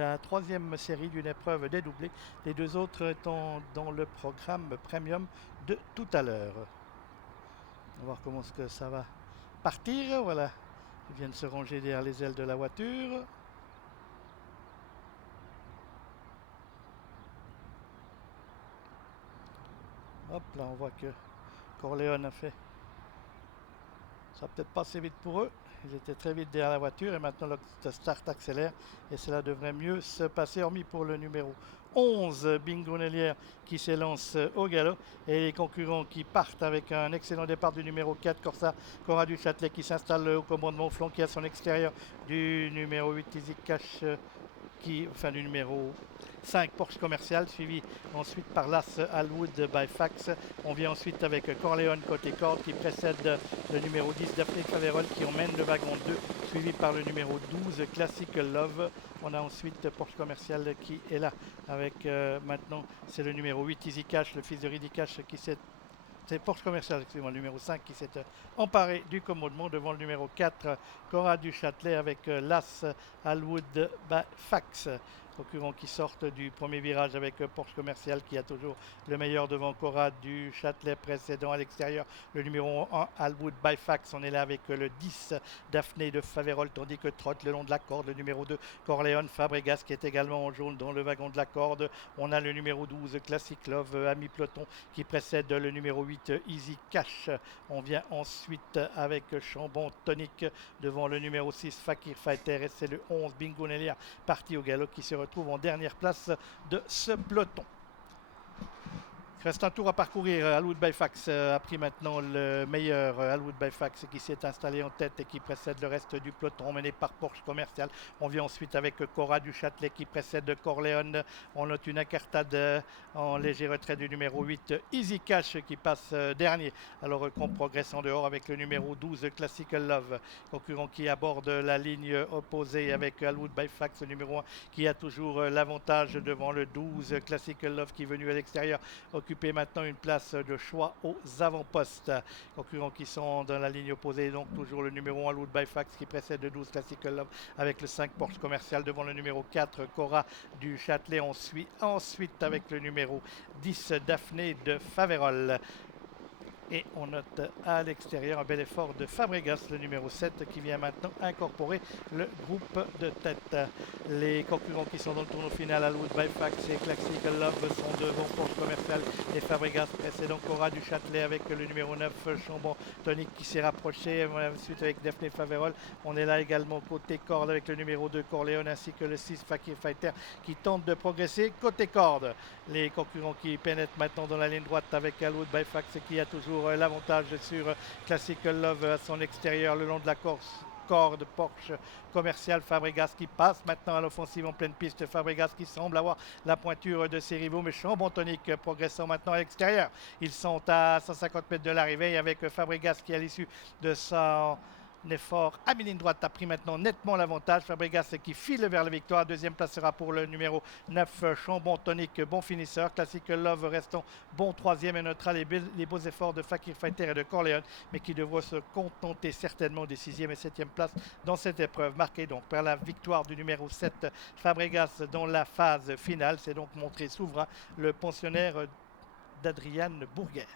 la troisième série d'une épreuve dédoublée. Les deux autres étant dans le programme premium de tout à l'heure. On va voir comment est-ce que ça va partir. Voilà, ils viennent se ranger derrière les ailes de la voiture. Hop, là on voit que Corleone a fait. Ça va peut-être pas assez vite pour eux. Ils étaient très vite derrière la voiture et maintenant le start accélère et cela devrait mieux se passer, hormis pour le numéro 11, Bingo Nellière, qui s'élance au galop, et les concurrents qui partent avec un excellent départ du numéro 4, Corsa Cora du Châtelet, qui s'installe au commandement, flanqué à son extérieur du numéro 8, Easy Cash, du numéro 5 Porsche commercial, suivi ensuite par l'As Alwood by Fax. On vient ensuite avec Corleone côté corde qui précède le numéro 10 Daphné Faverol qui emmène le wagon 2, suivi par le numéro 12 Classic Love. On a ensuite Porsche commercial qui est là avec maintenant c'est le numéro 8 Easy Cash, le fils de Riddy Cash qui s'est c'est Porsche commercial, excusez-moi, le numéro 5 qui s'est emparé du commandement devant le numéro 4, Cora du Châtelet avec l'As Alwood by Fax. Concurrents qui sortent du premier virage avec Porsche commercial qui a toujours le meilleur devant Cora du Châtelet précédent à l'extérieur. Le numéro 1, Alwood by Fax, on est là avec le 10, Daphné de Faverol, tandis que trotte le long de la corde le numéro 2, Corleone Fabregas qui est également en jaune dans le wagon de la corde. On a le numéro 12, Classic Love, Ami Peloton qui précède le numéro 8, Easy Cash. On vient ensuite avec Chambon Tonic devant le numéro 6, Fakir Fighter, et c'est le 11, Bingo Nellière, parti au galop, qui se retrouve en dernière place de ce peloton. Il reste un tour à parcourir. Alwood by Fax a pris maintenant le meilleur. Alwood by Fax qui s'est installé en tête et qui précède le reste du peloton mené par Porsche commercial. On vient ensuite avec Cora du Châtelet qui précède Corleone. On note une incartade en léger retrait du numéro 8 Easy Cash qui passe dernier. Alors qu'on progresse en dehors avec le numéro 12 Classical Love. Concurrent qui aborde la ligne opposée avec Alwood by Fax, le numéro 1 qui a toujours l'avantage devant le 12 Classical Love qui est venu à l'extérieur occuper maintenant une place de choix aux avant-postes. Concurrents qui sont dans la ligne opposée, donc toujours le numéro 1 Alwood by Fax qui précède le 12 Classical Love avec le 5 Porsche commercial devant le numéro 4 Cora du Châtelet. On suit ensuite avec le numéro 10 Daphné de Faverol. Et on note à l'extérieur un bel effort de Fabregas, le numéro 7, qui vient maintenant incorporer le groupe de tête. Les concurrents qui sont dans le tournoi final, Alwood by Fax et Classical Love, sont devant Porsche commercial et Fabregas précédent Cora du Châtelet avec le numéro 9 Chambon Tonic qui s'est rapproché. Ensuite avec Daphné Faverol, on est là également côté corde avec le numéro 2 Corleone ainsi que le 6 Fakir Fighter qui tente de progresser côté corde. Les concurrents qui pénètrent maintenant dans la ligne droite avec Alwood by Fax qui a toujours l'avantage sur Classical Love à son extérieur le long de la corde Porsche commercial. Fabregas qui passe maintenant à l'offensive en pleine piste. Fabregas qui semble avoir la pointure de ses rivaux, mais Chambon Tonic progressant maintenant à l'extérieur. Ils sont à 150 mètres de l'arrivée avec Fabregas qui à l'issue de sa effort à mi-ligne droite a pris maintenant nettement l'avantage. Fabregas qui file vers la victoire. Deuxième place sera pour le numéro 9 Chambon Tonic, bon finisseur. Classic Love restant bon troisième et notera les beaux efforts de Fakir Fighter et de Corleone, mais qui devront se contenter certainement des 6e et 7e places dans cette épreuve, marquée donc par la victoire du numéro 7 Fabregas dans la phase finale. C'est donc montré souverain le pensionnaire d'Adrian Bourguer.